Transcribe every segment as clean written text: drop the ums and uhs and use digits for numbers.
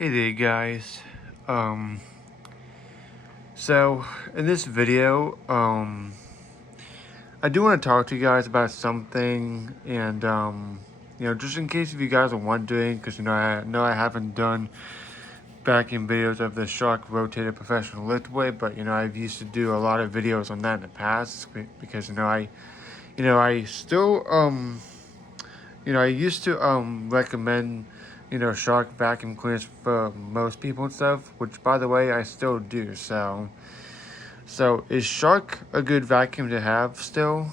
Hey there guys. Um so in this video, I do want to talk to you guys about something and just in case if you guys are wondering, because I know I haven't done backing videos of the Shark rotated professional liftweight, but I've used to do a lot of videos on that in the past because I still I used to recommend Shark vacuum cleaners for most people and stuff, which by the way I still do. So is Shark a good vacuum to have still?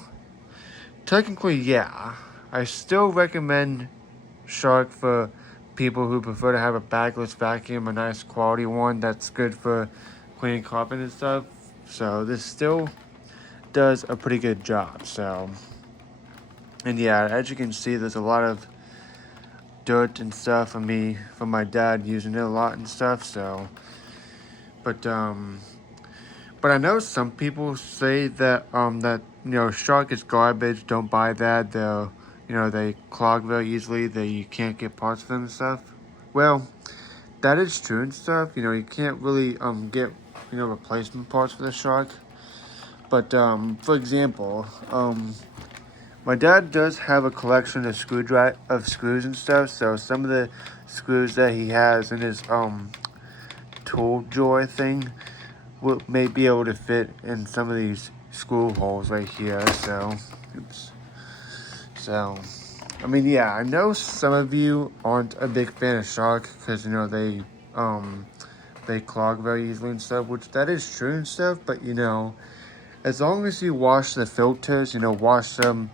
Technically, yeah. I still recommend Shark for people who prefer to have a bagless vacuum, a nice quality one that's good for cleaning carpet and stuff. So this still does a pretty good job. And yeah, as you can see, there's a lot of dirt and stuff from my dad using it a lot and stuff. But um, but I know some people say that Shark is garbage. Don't buy that. They clog very easily. You can't get parts for them and stuff. Well, that is true and stuff. You can't really get replacement parts for the Shark. But for example, my dad does have a collection of screws and stuff. So some of the screws that he has in his tool drawer thing may be able to fit in some of these screw holes right here. Oops. So, I mean, yeah, I know some of you aren't a big fan of Shark because they clog very easily and stuff, which that is true and stuff. But as long as you wash the filters, wash them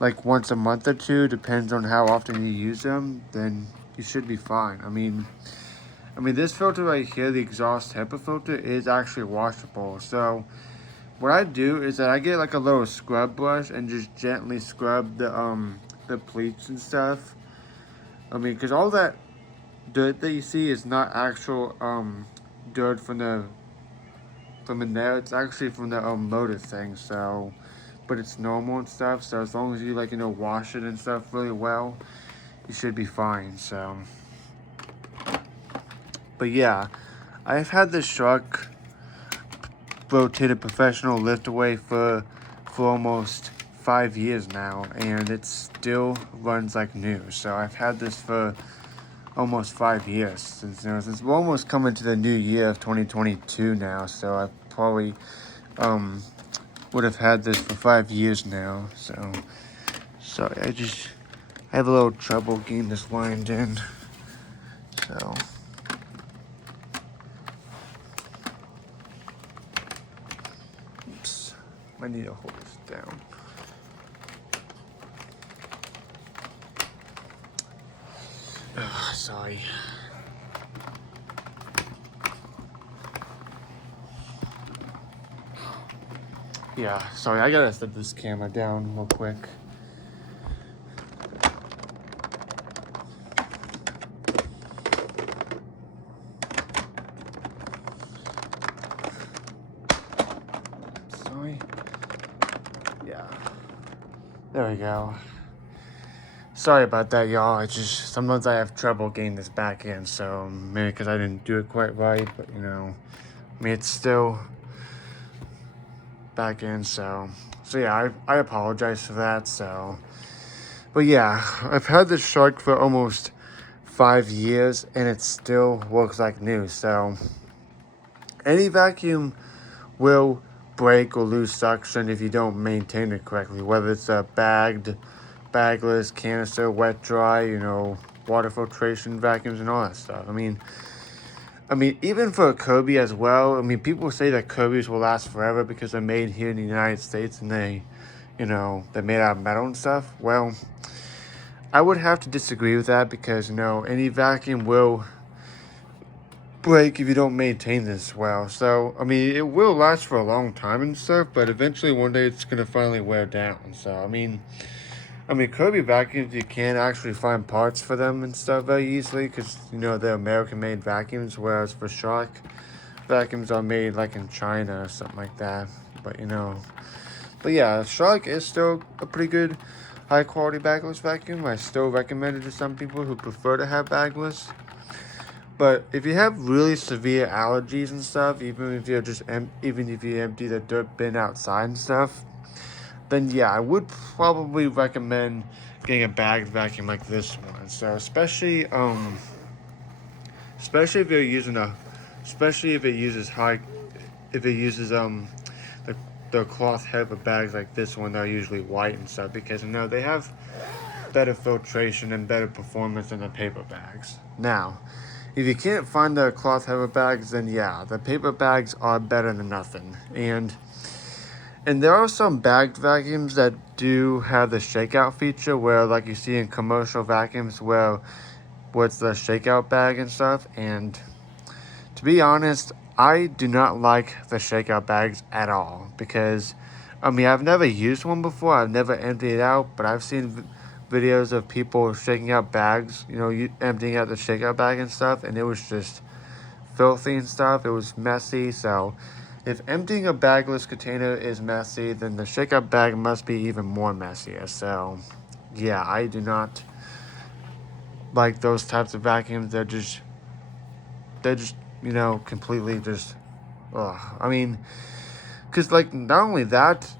like once a month or two, depends on how often you use them, then you should be fine. I mean, this filter right here, the exhaust HEPA filter, is actually washable. So what I do is that I get like a little scrub brush and just gently scrub the pleats and stuff. I mean, because all that dirt that you see is not actual dirt from in there. It's actually from the motor thing. So, but it's normal and stuff. So as long as you wash it and stuff really well, you should be fine. But yeah, I've had this Shark rotated professional liftway for almost 5 years now, and it still runs like new. So I've had this for almost 5 years since we're almost coming to the new year of 2022 now. So I probably would have had this for 5 years now. So sorry, I have a little trouble getting this lined in. So. Oops. I need to hold this down. Ugh, sorry. Yeah, sorry, I gotta set this camera down real quick. Sorry. Yeah. There we go. Sorry about that, y'all. It's just sometimes I have trouble getting this back in, so maybe because I didn't do it quite right, but I mean, it's still back in, so yeah, I apologize for that. But yeah, I've had this Shark for almost 5 years, and it still works like new. So any vacuum will break or lose suction if you don't maintain it correctly, whether it's a bagless, canister, wet dry, water filtration vacuums and all that stuff. I mean, even for a Kirby as well. I mean, people say that Kirby's will last forever because they're made here in the United States and they're made out of metal and stuff. Well, I would have to disagree with that because any vacuum will break if you don't maintain this well. So I mean, it will last for a long time and stuff, but eventually one day it's gonna finally wear down. So I mean, Kirby vacuums, you can actually find parts for them and stuff very easily because they're American-made vacuums, whereas for Shark vacuums are made like in China or something like that. But yeah, Shark is still a pretty good high-quality bagless vacuum. I still recommend it to some people who prefer to have bagless. But if you have really severe allergies and stuff, even if you're just even if you empty the dirt bin outside and stuff, then yeah, I would probably recommend getting a bagged vacuum like this one. So especially if you're using especially if it uses the cloth HEPA bags like this one that are usually white and stuff, because they have better filtration and better performance than the paper bags. Now, if you can't find the cloth HEPA bags, then yeah, the paper bags are better than nothing. And there are some bagged vacuums that do have the shakeout feature, where like you see in commercial vacuums where it's the shakeout bag and stuff. And to be honest, I do not like the shakeout bags at all, because I've never used one before. I've never emptied it out, but I've seen videos of people shaking out bags, emptying out the shakeout bag and stuff, and it was just filthy and stuff. It was messy. So if emptying a bagless container is messy, then the shakeout bag must be even more messier. So yeah, I do not like those types of vacuums. They're just completely just, because like not only that,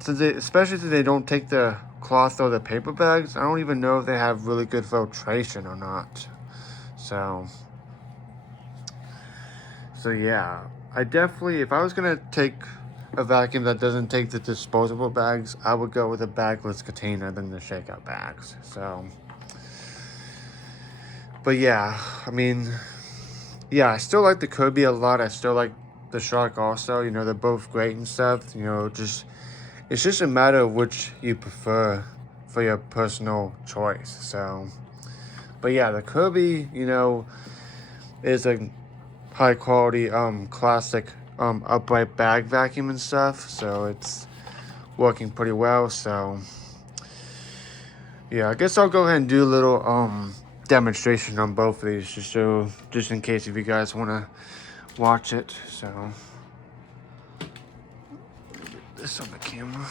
especially since they don't take the cloth or the paper bags, I don't even know if they have really good filtration or not. So yeah, I definitely, if I was gonna take a vacuum that doesn't take the disposable bags, I would go with a bagless container than the shakeout bags. So, but yeah, yeah, I still like the Kirby a lot. I still like the Shark also. They're both great and stuff. It's just a matter of which you prefer for your personal choice. So, but yeah, the Kirby, is a high quality, classic, upright bag vacuum and stuff. So it's working pretty well. So yeah, I guess I'll go ahead and do a little, demonstration on both of these, just in case if you guys want to watch it. So get this on the camera.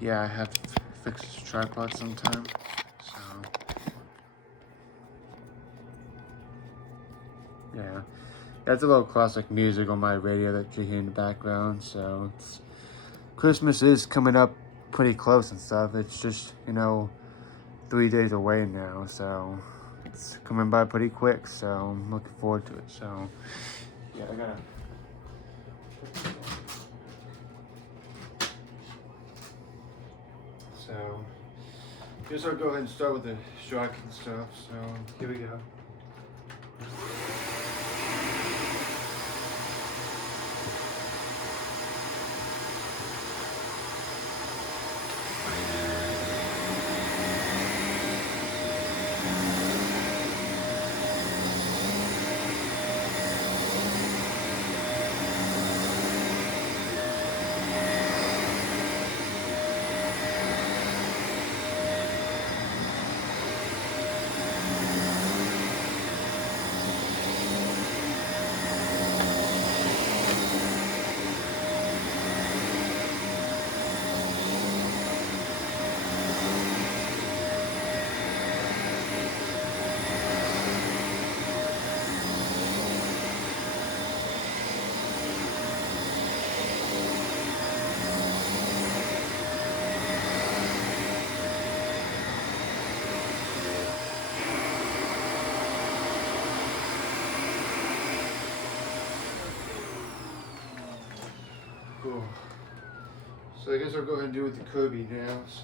Yeah, I have to fix this tripod sometime. So yeah, that's a little classic music on my radio that you hear in the background. So Christmas is coming up pretty close and stuff. It's just 3 days away now, so it's coming by pretty quick. So I'm looking forward to it. So yeah, I gotta. So guess I'll go ahead and start with the shock and stuff. So here we go. Cool. So I guess I'll go ahead and do it with the Kirby now. So.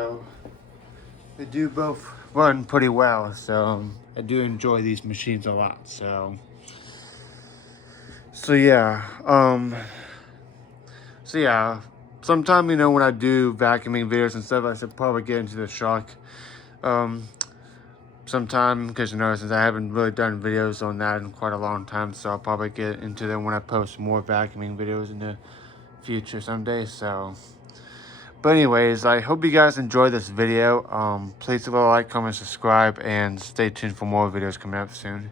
So they do both run pretty well. So I do enjoy these machines a lot. So yeah. So yeah. Sometime, when I do vacuuming videos and stuff, I should probably get into the shock sometime, because since I haven't really done videos on that in quite a long time, so I'll probably get into them when I post more vacuuming videos in the future someday. So but anyways, I hope you guys enjoyed this video. Please leave a like, comment, subscribe, and stay tuned for more videos coming up soon.